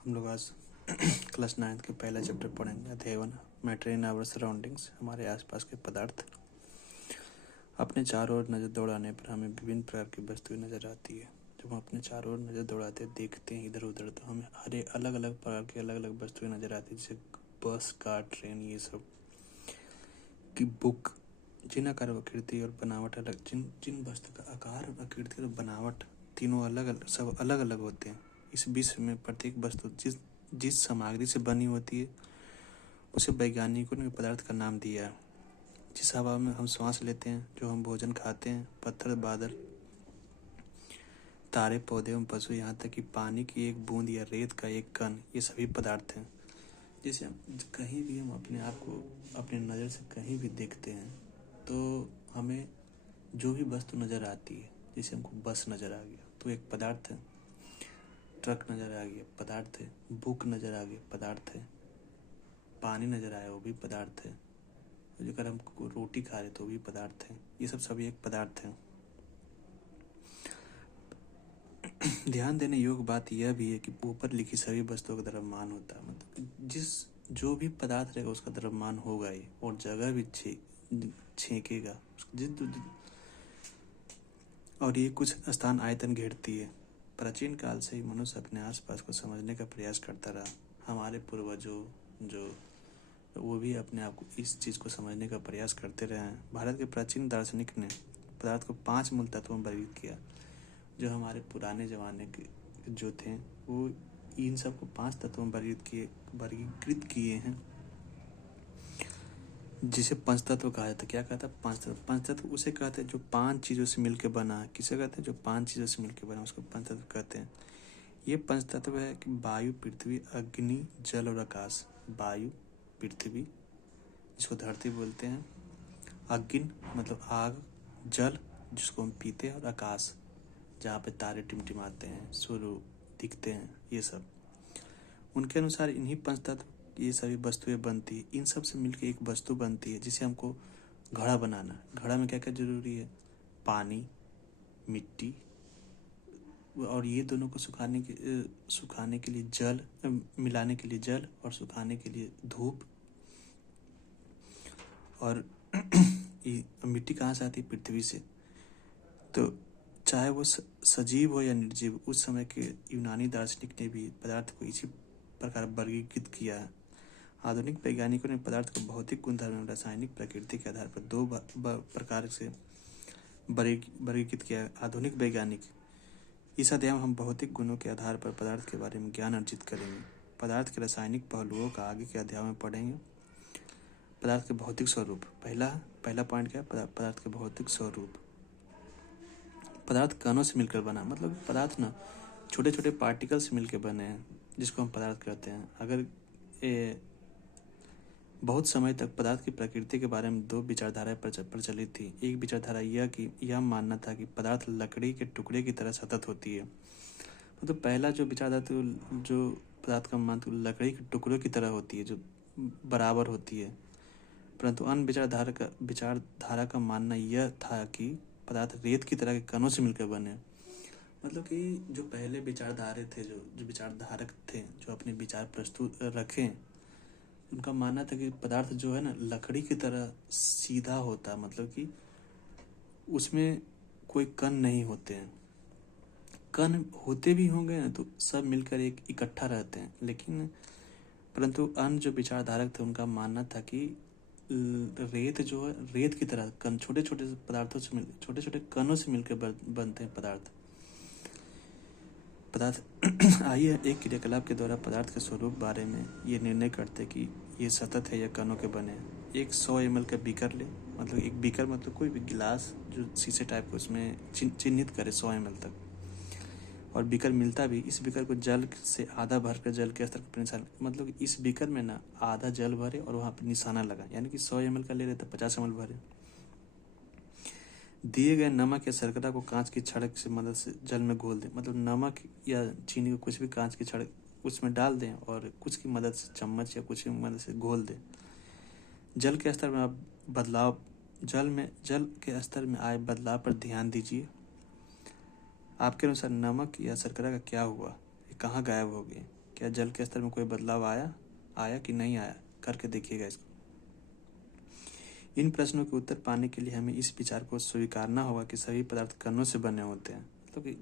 हम लोग आज क्लास 9th के पहला चैप्टर पढ़ेंगे। अध्याय 1 मैटर इन आवर सराउंडिंग्स। हमारे आसपास के पदार्थ। अपने चारों ओर नज़र दौड़ाने पर हमें विभिन्न प्रकार की वस्तुएं नज़र आती है। जब हम अपने चारों ओर नज़र दौड़ाते देखते हैं इधर उधर, तो हमें हर अलग अलग प्रकार की अलग अलग वस्तुएं नज़र आती है, जैसे बस, कार, ट्रेन, ये सब की बुक। जिन आकार, आकृति और बनावट अलग जिन जिन वस्तु का आकार, आकृति और बनावट तीनों अलग अलग, सब अलग अलग होते हैं। इस विश्व में प्रत्येक वस्तु जिस सामग्री से बनी होती है उसे वैज्ञानिकों ने पदार्थ का नाम दिया है। जिस हवा में हम सांस लेते हैं, जो हम भोजन खाते हैं, पत्थर, बादल, तारे, पौधे एवं पशु, यहाँ तक कि पानी की एक बूंद या रेत का एक कण, ये सभी पदार्थ हैं। जैसे कहीं भी हम अपने आप को अपने नज़र से कहीं भी देखते हैं तो हमें जो भी वस्तु नज़र आती है, जैसे हमको बस नज़र आ गया तो एक पदार्थ है, ट्रक नज़र आ गया पदार्थ है, बुक नज़र आ गया पदार्थ है, पानी नज़र आया वो भी पदार्थ है, अगर हम रोटी खा रहे तो भी पदार्थ है। ये सब सभी एक पदार्थ है। ध्यान देने योग्य बात यह भी है कि ऊपर लिखी सभी वस्तुओं का द्रव्यमान होता है, मतलब जो भी पदार्थ रहेगा उसका द्रव्यमान होगा ही, और जगह भी छेकेगा और ये कुछ स्थान आयतन घेरती है। प्राचीन काल से ही मनुष्य अपने आसपास को समझने का प्रयास करता रहा। हमारे पूर्वजों जो वो भी अपने आप को इस चीज़ को समझने का प्रयास करते रहे हैं। भारत के प्राचीन दार्शनिक ने पदार्थ को 5 मूल तत्वों में वर्गीकृत किया। जो हमारे पुराने ज़माने के जो थे वो इन सब को 5 तत्वों में वर्गीकृत किए हैं, जिसे पंचतत्व कहा जाता है। क्या कहता है? पंचतत्व उसे कहते हैं जो 5 चीज़ों से मिलकर बना है। किसे कहते हैं? जो 5 चीज़ों से मिलकर बना, उसको पंचतत्व कहते हैं। ये पंचतत्व है कि वायु, पृथ्वी, अग्नि, जल और आकाश। वायु, पृथ्वी जिसको धरती बोलते हैं, अग्नि मतलब आग, जल जिसको हम पीते हैं, और आकाश जहाँ पे तारे टिमटिमाते हैं, सूर्य दिखते हैं, ये सब। उनके अनुसार इन्हीं पंचतत्व ये सभी वस्तुएं बनती है। इन सब से मिलकर एक वस्तु बनती है जिसे हमको घड़ा बनाना। घड़ा में क्या क्या जरूरी है? पानी, मिट्टी, और ये दोनों को सुखाने के लिए जल, मिलाने के लिए जल, और सुखाने के लिए धूप। और मिट्टी कहाँ से आती है? पृथ्वी से। तो चाहे वो सजीव हो या निर्जीव, उस समय के यूनानी दार्शनिक ने भी पदार्थ को इसी प्रकार वर्गीकृत किया है। आधुनिक वैज्ञानिकों ने पदार्थ को भौतिक गुणधर्म एवं रासायनिक प्रकृति के आधार पर 2 प्रकार से वर्गीकृत किया है। आधुनिक वैज्ञानिक। इस अध्याय में हम भौतिक गुणों के आधार पर पदार्थ के बारे में ज्ञान अर्जित करेंगे। पदार्थ के रासायनिक पहलुओं का आगे के अध्याय में पढ़ेंगे। पदार्थ के भौतिक स्वरूप। पहला पॉइंट क्या है? पदार्थ के भौतिक स्वरूप। पदार्थ कणों से मिलकर बना, मतलब पदार्थ ना छोटे छोटे पार्टिकल से मिलकर बने हैं, जिसको हम पदार्थ कहते हैं। अगर बहुत समय तक पदार्थ की प्रकृति के बारे में 2 विचारधाराएं प्रचलित थी। एक विचारधारा यह मानना था कि पदार्थ लकड़ी के टुकड़े की तरह सतत होती है। मतलब पहला जो विचारधारा थी, जो पदार्थ का मानते लकड़ी के टुकड़ों की तरह होती है, जो बराबर होती है। परंतु अन्य विचारधारा का मानना यह था कि पदार्थ रेत की तरह के कणों से मिलकर बने। मतलब कि जो पहले विचारधारे थे, जो विचारधारक थे, जो अपने विचार प्रस्तुत रखें, उनका मानना था कि पदार्थ जो है ना लकड़ी की तरह सीधा होता, मतलब कि उसमें कोई कण नहीं होते हैं। कण होते भी होंगे ना तो सब मिलकर एक इकट्ठा रहते हैं, लेकिन परंतु अन्य जो विचारधारक थे उनका मानना था कि रेत जो है रेत की तरह कण, छोटे छोटे पदार्थों से छोटे छोटे कणों से मिलकर बनते हैं पदार्थ। आइए एक क्रियाकलाप के द्वारा पदार्थ के स्वरूप बारे में ये निर्णय करते कि ये सतत है या कणों के बने। एक 100 ml का बीकर ले, मतलब एक बीकर मतलब कोई भी गिलास जो शीशे टाइप को उसमें चिन्हित करे 100 ml तक, और बीकर मिलता भी। इस बीकर को जल से आधा भर कर जल के स्तर पर निशान, मतलब इस बीकर में ना आधा जल भरे और वहाँ पर निशाना लगा, यानी कि 100 ml का ले रहे तो 50 ml भरे। दिए गए नमक या शर्करा को कांच की छड़क से मदद से जल में घोल दें, मतलब नमक या चीनी को कुछ भी कांच की छड़क उसमें डाल दें और कुछ की मदद से, चम्मच या कुछ की मदद से घोल दें। जल के स्तर में जल के स्तर में आए बदलाव पर ध्यान दीजिए। आपके अनुसार नमक या शर्करा का क्या हुआ? ये कहाँ गायब हो गए? क्या जल के स्तर में कोई बदलाव आया कि नहीं आया, करके देखिएगा इसको। इन प्रश्नों के उत्तर पाने के लिए हमें इस विचार को स्वीकारना होगा कि सभी पदार्थ कणों से बने होते हैं। मतलब कि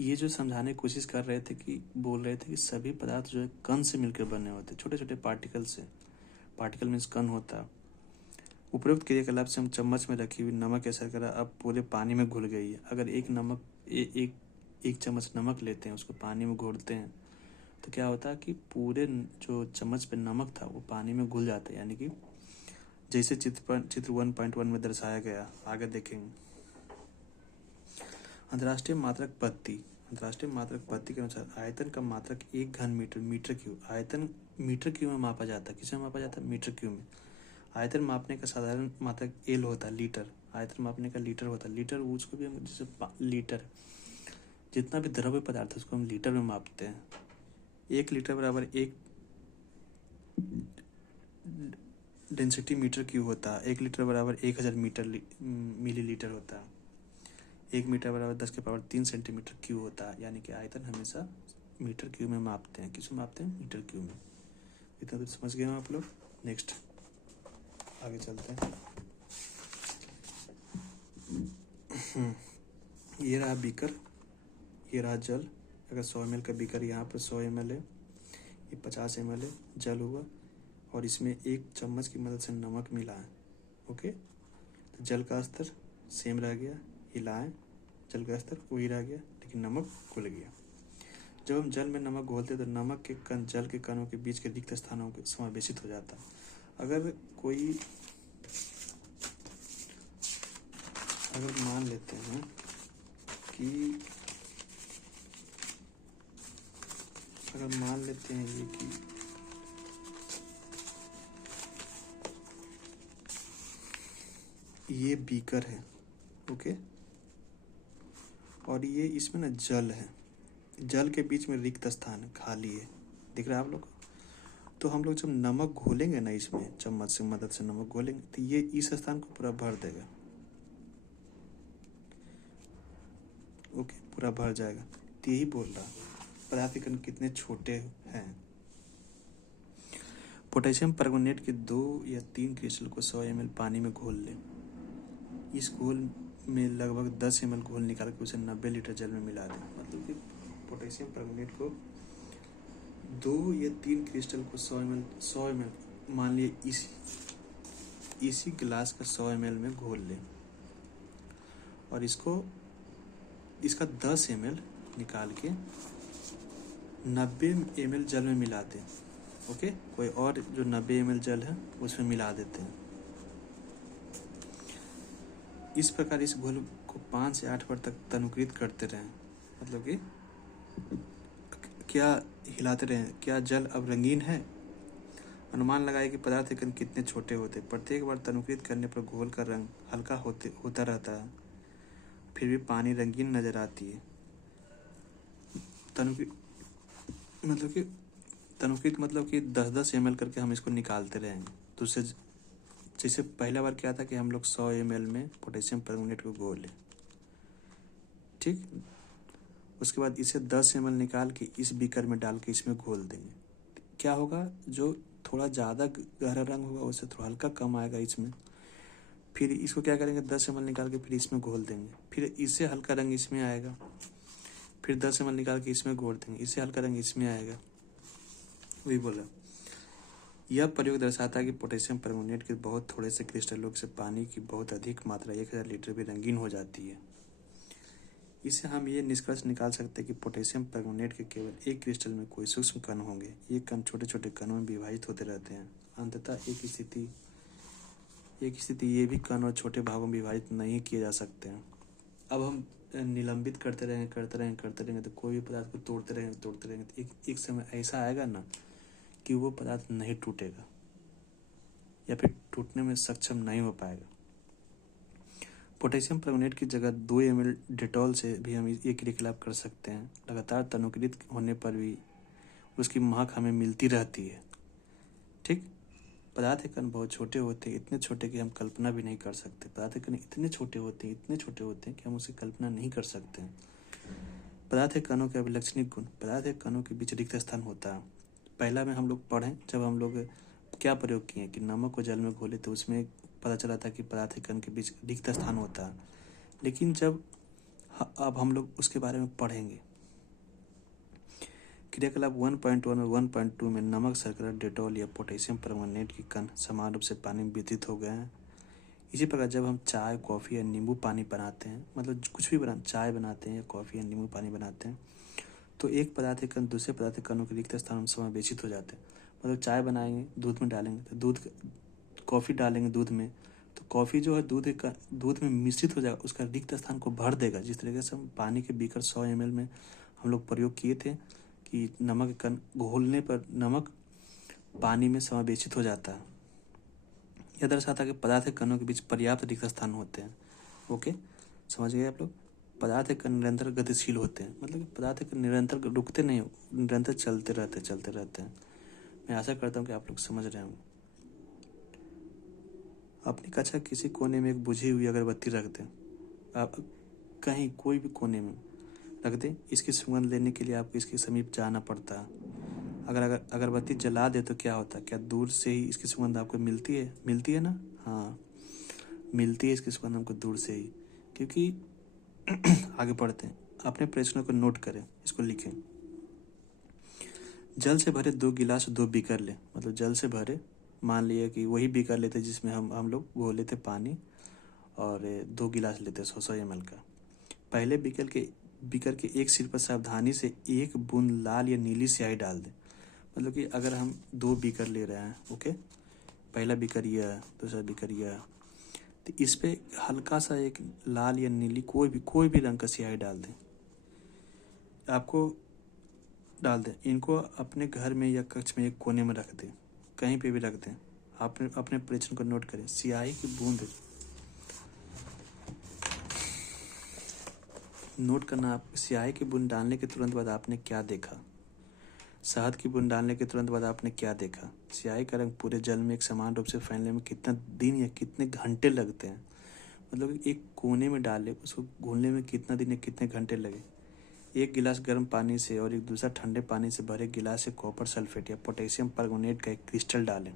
ये जो समझाने की कोशिश कर रहे थे कि बोल रहे थे कि सभी पदार्थ जो है कण से मिलकर बने होते हैं, छोटे छोटे पार्टिकल से। पार्टिकल मीन्स कण होता है। उपरोक्त क्रियाकलाप से हम चम्मच में रखी हुई नमक ऐसा करा अब पूरे पानी में घुल गई है। अगर एक चम्मच नमक लेते हैं, उसको पानी में घोलते हैं, तो क्या होता है कि पूरे जो चम्मच पे नमक था वो पानी में घुल जाता है, यानी कि जैसे चित्र 1.1 में दर्शाया गया। आगे देखेंगे। अंतर्राष्ट्रीय मात्रक पद्धति के अनुसार आयतन का मात्रक 1 घन मीटर क्यूब। आयतन मीटर क्यूब में मापा जाता है। किसमें मापा जाता है? मीटर क्यूब में। आयतन मापने का साधारण मात्रक एल होता है, लीटर। आयतन मापने का लीटर होता है। लीटर उसको भी हम जैसे लीटर, जितना भी द्रव्य पदार्थ है उसको हम लीटर में मापते हैं। 1 लीटर बराबर 1 डेंसिटी मीटर क्यूब होता है। 1 लीटर बराबर 1000 मिलीलीटर होता है। 1 मीटर बराबर 10⁻³ सेंटीमीटर क्यूब होता है। यानी कि आयतन हमेशा मीटर क्यूब में मापते हैं। किसमें मापते हैं? मीटर क्यूब में। इतना तो समझ गए हैं आप लोग। नेक्स्ट आगे चलते हैं। ये रहा बीकर, ये रहा जल। अगर 100 ml का बीकर, यहाँ पर 100 ml है, ये 50 ml है, जल हुआ, और इसमें 1 चम्मच की मदद से नमक मिला है। ओके, तो जल का स्तर सेम रह गया, हिलाएं, जल का स्तर वही रह गया, लेकिन नमक घुल गया। जब हम जल में नमक घोलते तो नमक के कण जल के कणों के बीच के रिक्त स्थानों को समावेशित हो जाता है। अगर मान लेते हैं ये कि ये बीकर है, ओके, और ये इसमें ना जल है। जल के बीच में रिक्त स्थान खाली है, दिख रहा है आप लोग? तो हम लोग जब नमक घोलेंगे ना, इसमें चम्मच से मदद से नमक घोलेंगे, तो ये इस स्थान को पूरा भर देगा। ओके, पूरा भर जाएगा। तो यही बोल रहा पदार्थ के कण कितने छोटे हैं। पोटेशियम परमंगनेट के 2 या 3 क्रिस्टल को 100 ml पानी में घोल लें। इस घोल में लगभग 10 ml घोल निकाल कर उसे 90 लीटर जल में मिला दें। मतलब कि पोटेशियम परमंगनेट को 2 या 3 क्रिस्टल को 100 ml मान लिए इसी गिलास का 100 ml में घोल लें, और इसका 10 ml निकाल के 90 ml जल में मिला दें। ओके, कोई और जो 90 ml जल है उसमें मिला देते हैं। इस प्रकार इस घोल को 5 से 8 बार तक तनुकृत करते रहें। मतलब कि क्या हिलाते रहें। क्या जल अब रंगीन है? अनुमान लगाए कि पदार्थ के कण कितने छोटे होते। प्रत्येक बार तनुकृत करने पर घोल का रंग हल्का होता रहता है, फिर भी पानी रंगीन नजर आती है। तनुकृत मतलब कि 10-10 ml करके हम इसको निकालते रहेंगे। तो उससे जैसे पहला बार क्या था कि हम लोग 100 ml में पोटेशियम परमंगनेट को घोले, ठीक। उसके बाद इसे 10 ml निकाल के इस बीकर में डाल के इसमें घोल देंगे। क्या होगा? जो थोड़ा ज़्यादा गहरा रंग होगा उससे थोड़ा हल्का कम आएगा इसमें। फिर इसको क्या करेंगे? 10 ml निकाल के फिर इसमें घोल देंगे। फिर इससे हल्का रंग इसमें आएगा। फिर 10 ml निकाल के इसमें घोल देंगे, इससे हल्का रंग इसमें आएगा। वही बोला। यह प्रयोग दर्शाता है कि पोटेशियम परमंगनेट के बहुत थोड़े से क्रिस्टलों से पानी की बहुत अधिक मात्रा 1000 लीटर भी रंगीन हो जाती है। इससे हम ये निष्कर्ष निकाल सकते हैं कि पोटेशियम परमंगनेट के केवल एक क्रिस्टल में कोई सूक्ष्म कण होंगे। ये कण छोटे छोटे कणों में विभाजित होते रहते हैं। अंततः एक स्थिति ये भी कण और छोटे भागों में विभाजित नहीं किए जा सकते हैं। अब हम निलंबित करते रहेंगे तो कोई भी पदार्थ को तोड़ते रहेंगे तो एक समय ऐसा आएगा ना कि वो पदार्थ नहीं टूटेगा या फिर टूटने में सक्षम नहीं हो पाएगा। पोटेशियम परमंगनेट की जगह 2 ml डेटॉल से भी हम ये क्रियाकलाप कर सकते हैं। लगातार तनुकृत होने पर भी उसकी महक हमें मिलती रहती है, ठीक। पदार्थ के कण बहुत छोटे होते हैं, इतने छोटे कि हम कल्पना भी नहीं कर सकते। पदार्थ के कण इतने छोटे होते हैं कि हम उसे कल्पना नहीं कर सकते हैं। पदार्थ के कणों के अभिलक्षणिक गुण। पदार्थ के कणों के बीच रिक्त स्थान होता है। पहला में हम लोग पढ़ें, जब हम लोग क्या प्रयोग किए कि नमक को जल में घोले तो उसमें पता चला था कि पदार्थ के कण के बीच रिक्त स्थान होता है। लेकिन जब अब हम लोग उसके बारे में पढ़ेंगे। क्रियाकलाप 1.1 और 1.2 में नमक, शर्करा, डेटॉल या पोटेशियम परमांगनेट के कण समान रूप से पानी में वितरित हो गए हैं। इसी प्रकार जब हम चाय, कॉफ़ी या नींबू पानी बनाते हैं, मतलब कुछ भी चाय बनाते हैं या कॉफ़ी या नींबू पानी बनाते हैं, तो एक पदार्थ के कण दूसरे पदार्थ के कणों के रिक्त स्थान में समावेशित हो जाते हैं। मतलब चाय बनाएंगे, दूध में डालेंगे तो कॉफ़ी डालेंगे दूध में, तो कॉफ़ी जो है दूध में मिश्रित हो जाएगा, उसका रिक्त स्थान को भर देगा। जिस तरीके से हम पानी के बीकर 100 ml में हम लोग प्रयोग किए थे कि नमक के कण घोलने पर नमक पानी में समावेशित हो जाता है। यह दर्शाता है कि पदार्थ के कणों के बीच पर्याप्त रिक्त स्थान होते हैं। ओके, समझ गए आप लोग। पदार्थ के कण निरंतर गतिशील होते हैं, मतलब कि पदार्थ के कण निरंतर रुकते नहीं, निरंतर चलते रहते हैं। मैं आशा करता हूँ कि आप लोग समझ रहे होंगे। अपनी कक्षा किसी कोने में एक बुझी हुई अगरबत्ती रख दें। आप कहीं कोई भी कोने में रख दें। इसकी सुगंध लेने के लिए आपको इसके समीप जाना पड़ता है। अगर अगरबत्ती जला दे तो क्या होता है? क्या दूर से ही इसकी सुगंध आपको मिलती है ना? हाँ, मिलती है इसकी सुगंध हमको दूर से ही। क्योंकि आगे बढ़ते हैं, अपने प्रश्नों को नोट करें, इसको लिखें। जल से भरे 2 गिलास 2 बीकर लें। मतलब जल से भरे, मान लिया कि वही बीकर लेते जिसमें हम लोग घोले थे पानी, और 2 गिलास लेते 100 ml का। पहले बीकर के एक सिर पर सावधानी से 1 बूंद लाल या नीली स्याही डाल दें। मतलब कि अगर हम 2 बीकर ले रहे हैं, ओके, पहला बीकर यह है, दूसरा बीकर यह है, तो इस पे हल्का सा एक लाल या नीली कोई भी रंग का स्याही डाल दें। आपको डाल दें। इनको अपने घर में या कक्ष में एक कोने में रख दें, कहीं पे भी रख दें। आप अपने प्रश्न को नोट करें। स्याही की बूंद नोट करना। आप स्याही की बूंद डालने के तुरंत बाद आपने क्या देखा? शहद की बूंद डालने के तुरंत बाद आपने क्या देखा? स्याही का रंग पूरे जल में एक समान रूप से फैलने में कितना दिन या कितने घंटे लगते हैं? मतलब एक कोने में डाले, उसको घोलने में कितना दिन या कितने घंटे लगे? 1 गिलास गर्म पानी से और एक दूसरा ठंडे पानी से भरे गिलास से कॉपर सल्फेट या पोटेशियम परमांगनेट का एक क्रिस्टल डालें।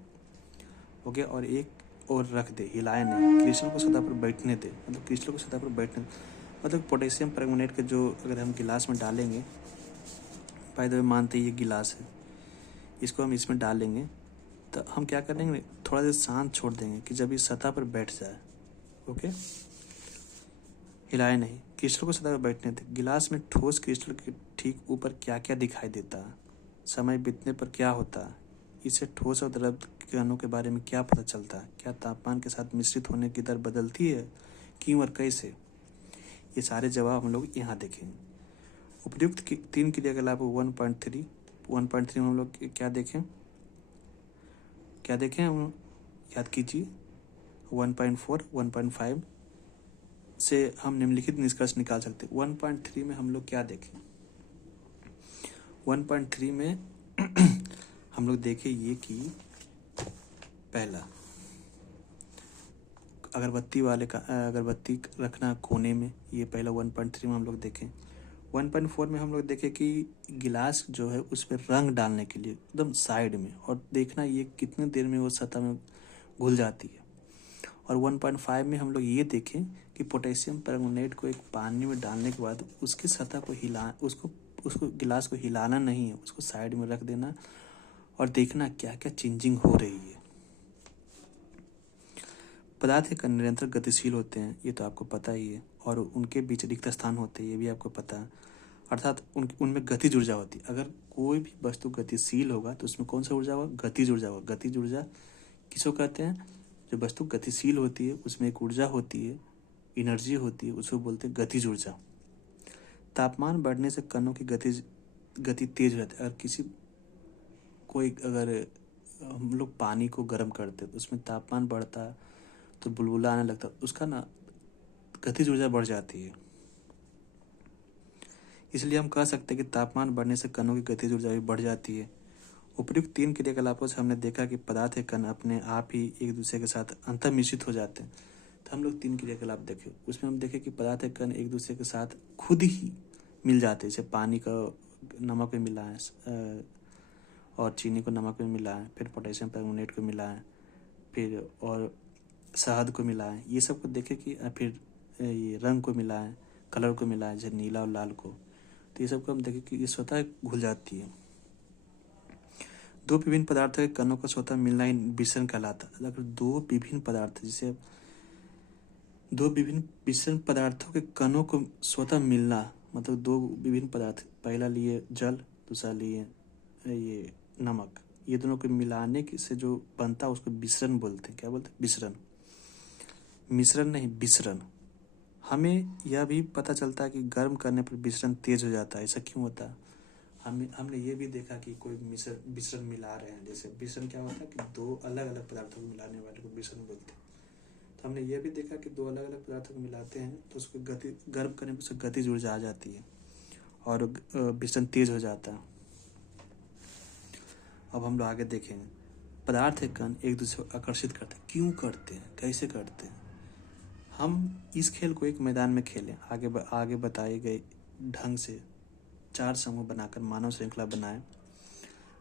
ओके, और एक और रख दे, हिलाए नहीं, क्रिस्टल को सतह पर बैठने दे। मतलब क्रिस्टल को सतह पर बैठने, मतलब पोटेशियम परमांगनेट का जो अगर हम गिलास में डालेंगे, बाय द वे मानते ये गिलास है, इसको हम इसमें डालेंगे तो हम क्या करेंगे, थोड़ा देर शांत छोड़ देंगे कि जब ये सतह पर बैठ जाए। ओके, हिलाए नहीं, क्रिस्टल को सतह पर बैठने दे। गिलास में ठोस क्रिस्टल के ठीक ऊपर क्या क्या दिखाई देता है? समय बीतने पर क्या होता है? इससे ठोस और द्रव कणों के बारे में क्या पता चलता है? क्या तापमान के साथ मिश्रित होने की दर बदलती है? क्यों और कैसे? ये सारे जवाब हम लोग यहाँ देखेंगे। उपयुक्त 3 क्रियाकलाप 1.3 में हम लोग क्या देखें हम याद कीजिए। 1.4 1.5 से हम निम्नलिखित निष्कर्ष निकाल सकते हैं। 1.3 में हम लोग क्या देखें? 1.3 में हम लोग देखें ये कि पहला, अगरबत्ती रखना कोने में, ये पहला 1.3 में हम लोग देखें। 1.4 में हम लोग देखें कि गिलास जो है उस पर रंग डालने के लिए एकदम साइड में, और देखना ये कितने देर में वो सतह में घुल जाती है। और 1.5 में हम लोग ये देखें कि पोटेशियम परमांगनेट को एक पानी में डालने के बाद उसकी सतह को उसको गिलास को हिलाना नहीं है, उसको साइड में रख देना और देखना क्या क्या चेंजिंग हो रही है। पदार्थ एक निरंतर गतिशील होते हैं, ये तो आपको पता ही है, और उनके बीच रिक्त स्थान होते हैं, ये भी आपको पता है। अर्थात उनमें गतिज ऊर्जा होती है। अगर कोई भी वस्तु गतिशील होगा तो उसमें कौन सा ऊर्जा होगा? गतिज ऊर्जा होगा। गतिज ऊर्जा किसको कहते हैं? जो वस्तु गतिशील होती है उसमें एक ऊर्जा होती है, एनर्जी होती है, उसको बोलते हैं गतिज ऊर्जा। तापमान बढ़ने से कणों की गति तेज हो जाती है। अगर हम लोग पानी को गर्म करते तो उसमें तापमान बढ़ता है तो बुलबुला आने लगता है, उसका ना गतिज ऊर्जा बढ़ जाती है। इसलिए हम कह सकते हैं कि तापमान बढ़ने से कणों की गतिज ऊर्जा भी बढ़ जाती है। उपयुक्त 3 क्रियाकलापों से हमने देखा कि पदार्थ के कण अपने आप ही एक दूसरे के साथ अंतर्मिश्रित हो जाते हैं। तो हम लोग 3 क्रियाकलाप देखे, उसमें हम देखे कि पदार्थ के कण एक दूसरे के साथ खुद ही मिल जाते हैं। जैसे पानी का नमक में मिलाएं और चीनी को नमक में मिलाएं, फिर पोटेशियम परमंगनेट को मिलाएं, फिर और शहद को मिलाएं, ये सब को देखें कि फिर ये रंग को मिलाएं, कलर को मिलाएं, जैसे नीला और लाल को, तो ये सब को हम देखें कि ये स्वतः घुल जाती है। दो विभिन्न पदार्थों के कणों का स्वतः मिलना ही विसरण कहलाता है। अगर दो विभिन्न पदार्थ, जैसे दो विभिन्न विषम पदार्थों के कणों को स्वतः मिलना, मतलब दो विभिन्न पदार्थ, पहला लिए जल, दूसरा लिए ये नमक, ये दोनों को मिलाने से जो बनता है उसको विसरण बोलते हैं। क्या बोलते हैं? विसरण। मिश्रण नहीं, विसरण। हमें यह भी पता चलता है कि गर्म करने पर विसरण तेज हो जाता है। ऐसा क्यों होता है? हमने ये भी देखा कि कोई विसरण मिला रहे हैं, जैसे विसरण क्या होता है कि दो अलग अलग पदार्थों को मिलाने वाले को विसरण बोलते हैं। तो हमने ये भी देखा कि दो अलग अलग पदार्थों को मिलाते हैं तो उसको गति, गर्म करने पर उससे गतिज ऊर्जा आ जाती है और विसरण तेज हो जाता है। अब हम लोग आगे देखेंगे, पदार्थ के कण एक दूसरे को आकर्षित करते हैं। क्यों करते हैं, कैसे करते हैं? हम इस खेल को एक मैदान में खेलें, आगे बताए गए ढंग से 4 समूह बनाकर मानव श्रृंखला बनाएं।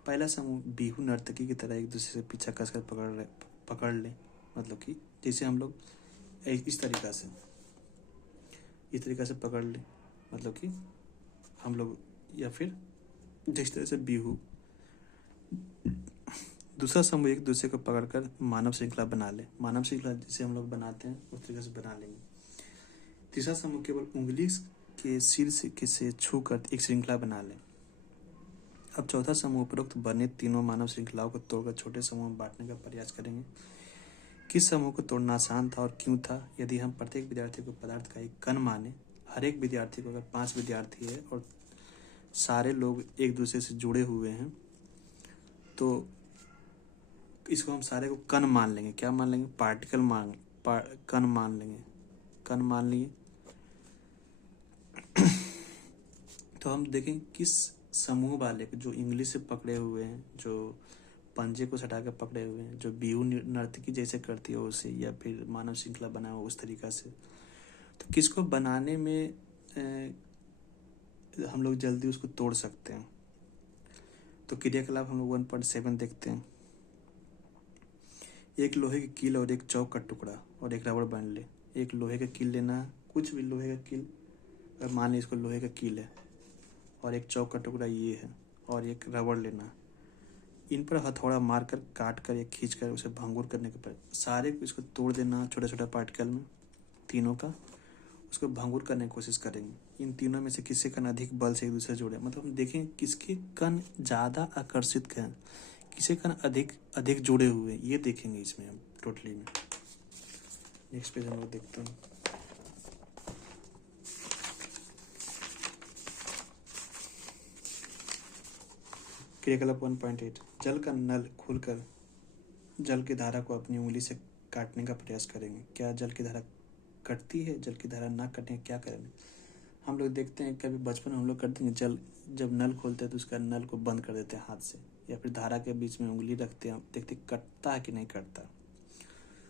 पहला समूह बिहू नर्तकी की तरह एक दूसरे से पीछा कसकर पकड़ ले, मतलब कि जैसे हम लोग इस तरीक़ा से पकड़ ले, मतलब कि हम लोग, या फिर जिस तरह से बिहू। दूसरा समूह एक दूसरे को पकड़कर मानव श्रृंखला बना ले, मानव श्रृंखला जैसे हम लोग बनाते हैं उस तरीके से बना लेंगे। तीसरा समूह केवल उंगली के सिर से छू कर एक श्रृंखला बना ले। अब चौथा समूह उपरोक्त बने तीनों मानव श्रृंखलाओं को तोड़कर छोटे समूह में बांटने का प्रयास करेंगे। किस समूह को तोड़ना आसान था और क्यों था? यदि हम प्रत्येक विद्यार्थी को पदार्थ का एक कण माने, हर एक विद्यार्थी को, अगर 5 विद्यार्थी है और सारे लोग एक दूसरे से जुड़े हुए हैं, तो इसको हम सारे को कण मान लेंगे। क्या मान लेंगे? कण मान लेंगे। कण मान लिए तो हम देखें किस समूह वाले जो इंग्लिश से पकड़े हुए हैं, जो पंजे को सटा कर पकड़े हुए हैं, जो बिहू नर्तकी जैसे करती है उसे, या फिर मानव श्रृंखला बना हुआ उस तरीका से, तो किसको बनाने में हम लोग जल्दी उसको तोड़ सकते हैं? तो क्रियाकलाप हम लोग 1.7 देखते हैं। एक लोहे की कील और एक चौक का टुकड़ा और एक रबड़ बैंड ले। एक लोहे का कील लेना, कुछ भी लोहे का कील, मान लीजिए इसको लोहे का कील है, और एक चौक का टुकड़ा ये है, और एक रबड़ लेना। इन पर हथौड़ा मारकर, काट कर या खींच कर उसे भंगुर करने के पर सारे को इसको तोड़ देना छोटा छोटा पार्टिकल में, तीनों का उसको भंगुर करने की कोशिश करेंगे। इन तीनों में से किसके कण अधिक बल से एक दूसरे जुड़े, मतलब हम देखें किसके कण ज़्यादा आकर्षित हैं, किसके कण अधिक जुड़े हुए, ये देखेंगे इसमें हम टोटली में। नेक्स्ट पेज हम लोग देखते हैं। क्रियाकलाप 1.8, जल का नल खोलकर जल की धारा को अपनी उंगली से काटने का प्रयास करेंगे। क्या जल की धारा कटती है? जल की धारा ना कटने क्या करेंगे? हम लोग देखते हैं कभी बचपन में हम लोग करते हैं, जब नल खोलते हैं तो उसका नल को बंद कर देते हैं हाथ से, या फिर धारा के बीच में उंगली रखते हैं, देखते कटता है कि नहीं कटता।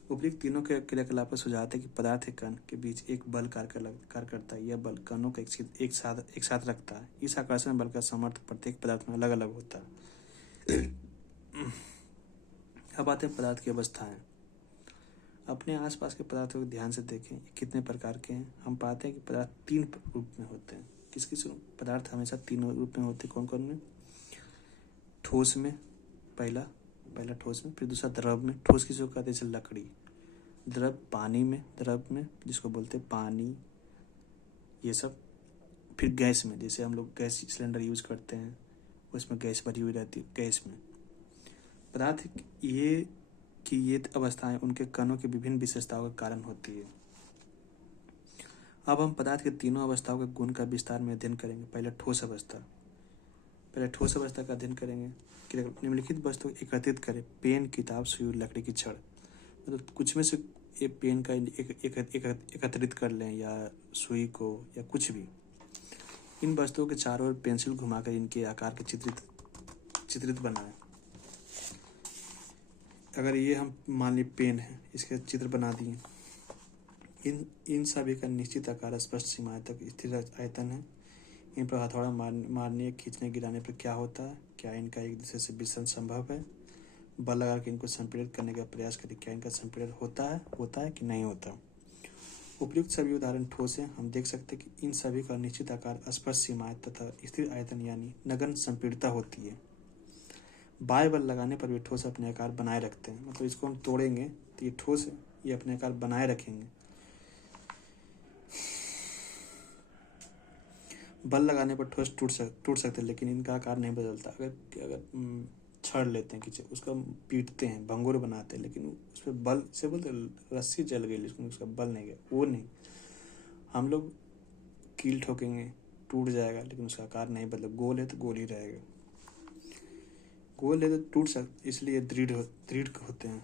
उपयुक्त तीनों के क्रियाकलाप सुझाते हैं कि पदार्थ के कण के बीच एक बल कार्य करता है। यह बल कणों को एक साथ रखता है। इस आकर्षण बल का सामर्थ्य प्रत्येक पदार्थ में अलग अलग होता है। अब आते हैं पदार्थ की अवस्थाएं। अपने आसपास के पदार्थों को ध्यान से देखें, कितने प्रकार के हैं। हम पाते हैं कि पदार्थ 3 रूप में होते हैं। किस पदार्थ हमेशा 3 रूप में होते हैं? कौन कौन में? ठोस में, पहला ठोस में, फिर दूसरा द्रव में, ठोस किसी को कहते हैं जैसे लकड़ी। द्रव पानी में, द्रव में जिसको बोलते हैं पानी, ये सब। फिर गैस में, जैसे हम लोग गैस सिलेंडर यूज करते हैं, उसमें गैस भरी हुई रहती है, गैस में। पदार्थ ये अवस्थाएं उनके कणों की विभिन्न विशेषताओं के कारण होती है। अब हम पदार्थ के तीनों अवस्थाओं के गुण का विस्तार में अध्ययन करेंगे। पहले ठोस अवस्था का अध्ययन करेंगे। निम्नलिखित वस्तु एकत्रित करें: पेन, किताब, सुई, लकड़ी की छड़। मतलब कुछ में से ये पेन का एकत्रित कर लें, या सुई को, या कुछ भी। इन वस्तुओं के चारों ओर पेंसिल घुमाकर इनके आकार के चित्रित बनाएं। अगर ये हम मान ली पेन है, इसके चित्र बना दिए। इन सभी का निश्चित आकार, स्पष्ट सीमाएं तक स्थिर आयतन है। इन पर हथौड़ा मारने, खींचने, गिराने पर क्या होता है? क्या इनका एक दूसरे से विसरण संभव है? बल लगा के इनको संपीड़ित करने का प्रयास करें, क्या इनका संपीड़न होता है कि नहीं होता? उपयुक्त सभी उदाहरण ठोस हैं। हम देख सकते हैं कि इन सभी का निश्चित आकार, स्पर्श सीमाएं तथा स्थिर आयतन यानी नगण्य संपीड़ितता होती है। बाह्य बल लगाने पर भी ठोस अपने आकार बनाए रखते हैं, मतलब इसको हम तोड़ेंगे तो ये ठोस है, ये अपने आकार बनाए रखेंगे। बल लगाने पर ठोस टूट सकते हैं, लेकिन इनका आकार नहीं बदलता। अगर छड़ लेते हैं किसी, उसका पीटते हैं, भंगुर बनाते हैं, लेकिन उस पर बल से बोलते रस्सी जल गई लेकिन उसका बल नहीं गया, वो नहीं। हम लोग कील ठोकेंगे, टूट जाएगा, लेकिन उसका आकार नहीं बदले। गोल है तो गोल ही रहेगा, गोल है तो टूट सकते, इसलिए दृढ़ होते हैं।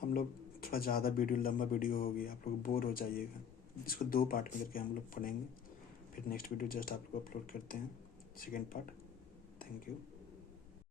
हम लोग थोड़ा ज़्यादा वीडियो, लंबा वीडियो हो गया, आप लोग बोर हो जाइएगा। इसको 2 पार्ट में करके हम लोग पढ़ेंगे, फिर नेक्स्ट वीडियो जस्ट आप लोग अपलोड करते हैं, सेकेंड पार्ट।